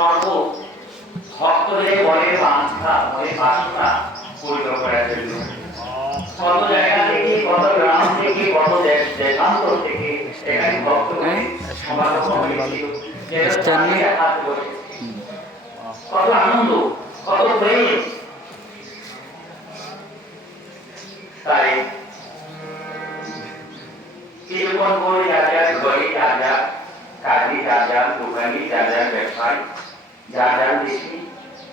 সর্ব ভক্তদের মনের বাঞ্ছা মনের বাসনা পূর্ণ করার জন্য কত জায়গা থেকে কত গ্রাম থেকে কত দেশান্তর থেকে এখানে ভক্ত সমাগম হয়েছিল কত আনন্দ কত প্রেম তাই কিছুক্ষণ পরে যার যার ঘরে যার যার কাজে যার যার দোকানে যার যার ব্যবসায় যার যার দেশে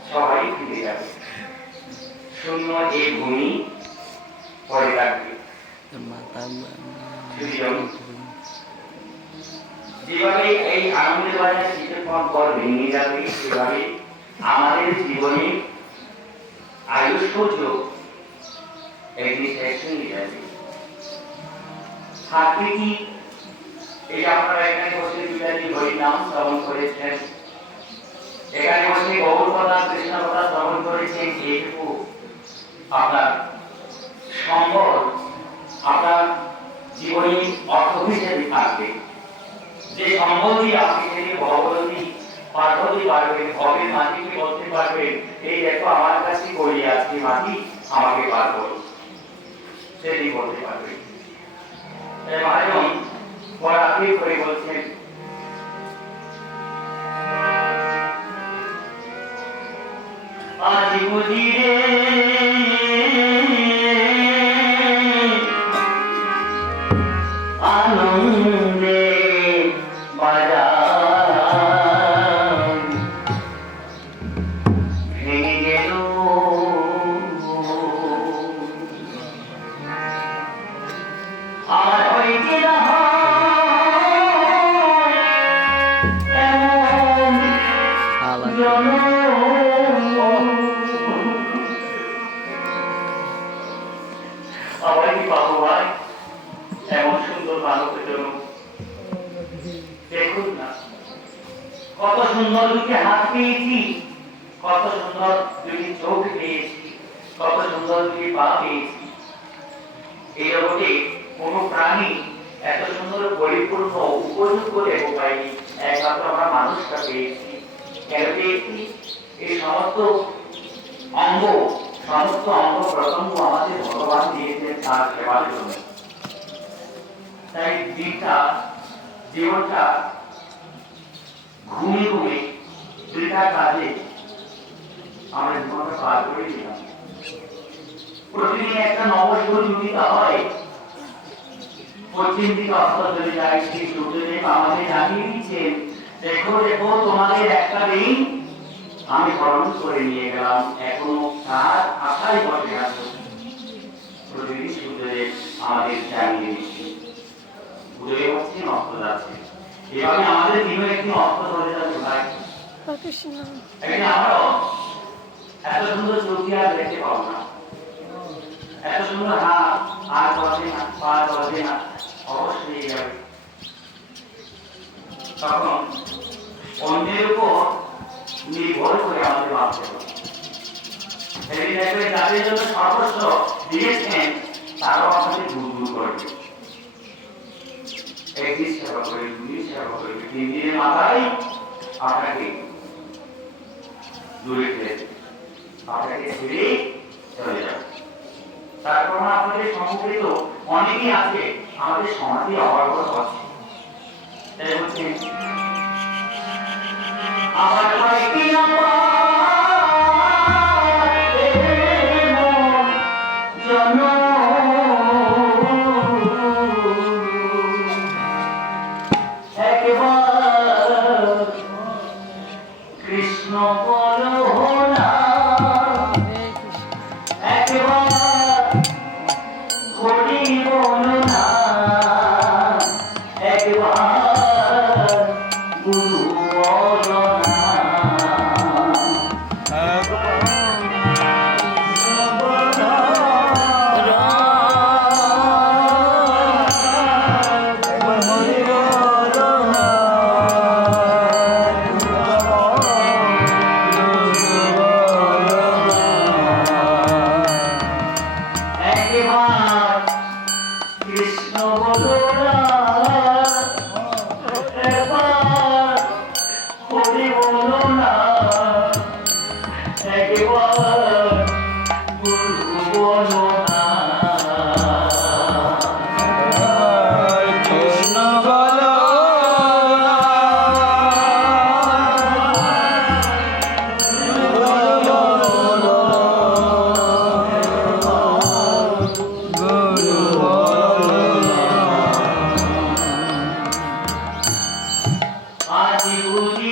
সবাই ফিরে যাবে শূন্য এই ভূমি পরে থাকবে যেভাবে এই আনন্দের বাজার কিছুক্ষণ পর ভেঙে যাবে সেভাবে আমাদের জীবনে আয়ুষ্য একদিন শেষ হয়ে যাবে থাকবে কি এই আপনারা এখানে বসে বিদায়ী হরি নাম শ্রবণ করেছেন এখানে বসে গৌর কথা কৃষ্ণ কথা শ্রবণ করেছেন এইটুকু আপনার সম্বল আপনার জীবনে অর্থ হিসেবে থাকবে যে সম্বল দিয়ে আপনি সেটি ভগবতী পার হতে পারবেন ভবের মাটিকে বলতে পারবেন এই দেখো আমার কাছে করি আজকে মাটি আমাকে পার করো সেটি বলতে পারবেন মহাজন পরাধি করে বলছেন আজ বুঝিরে আনন্দে বাজার ভেঙে গেল আমার হইতে না আবার কি পাবো ভাই এমন সুন্দর বালকের জন্য দেখুন না কত সুন্দর দুটি হাত পেয়েছি কত সুন্দর দুটি চোখ পেয়েছি কত সুন্দর দুটি পা পেয়েছি এই জগতে কোন প্রাণী এত সুন্দর পরিপূর্ণ উপযুক্ত দেহ পাইনি একমাত্র আমরা মানুষটা পেয়েছি কেন পেয়েছি এই সমস্ত অঙ্গ প্রত্যঙ্গ আমাদের ভগবান দিয়েছেন তার সেবার জন্য তাই জীবনটা ঘুমে ঘুমে বৃথা কাজে আমরা জীবনটা পার করে দিলাম প্রতিদিন একটা নবসূর উদিত হয় পশ্চিম দিকে অস্ত চলে যায় সেই সূর্যদেব আমাদের জানিয়ে দিচ্ছেন দেখো দেখো তোমাদের একটা দিন আমি স্মরণ করে নিয়ে গেলাম এখনো তার আশায় বসে আছো প্রতিদিন সূর্যদেব আমাদের জানিয়ে দিচ্ছে ঘুরে হচ্ছে নষ্ট যাচ্ছে এভাবে আমাদের দিনও একদিন অস্ত ধরে যাচ্ছে ভাই একদিন আমারও এত সুন্দর চোখি আর দেখতে পাবো না এত সুন্দর হাত আর বসে না পা বসে না অবশ্যই যাবে তখন অন্যের উপর নির্ভর করে আমাদের ভাবতে হবে যাদের জন্য সর্বস্ব দিয়েছেন তারাও আমাদের দূর দূর করবে একদিন সেবা করবে দুদিন সেবা করবে 3 দিনের মাথায় আপনাকে দূরে ফেলে আপনাকে ছেড়ে চলে যাবে তারপর আপনাদের সম্মুখে তো অনেকেই আছে আমাদের সমাজে অভাব আছে তাই বলছেন আমার কয়েকটি কৃষ্ণ বলো না একবার হরি বলো না একবার গুরু বলো না হাসি খুশি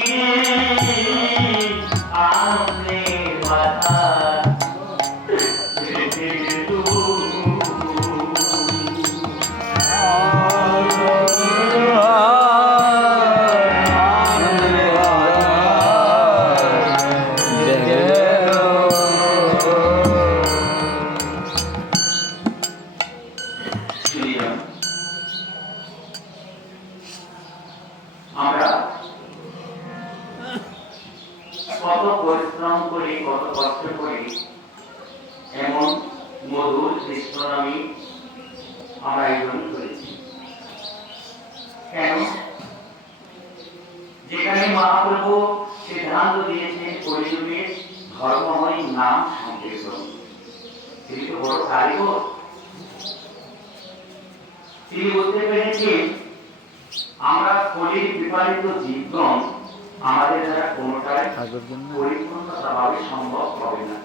আনন্দের বাতাস হেঁটে গেলুম। আমরা কত পরিশ্রম করি, কত কষ্ট করি, এমন মধুর কৃষ্ণনামী আমরা আয়োজন করেছি। কেন? যেখানে মহাপ্রভু সিদ্ধান্ত দিয়েছেন কলিযুগে ধর্মময় নাম সংকীর্তন, তিনি তো বড় কারিগর। তিনি বুঝতে পেরেছেন আমরা কলির বিপালিত জীবন আমাদের দ্বারা কোনোটাই পরিপূর্ণতাভাবে সম্ভব হবে না।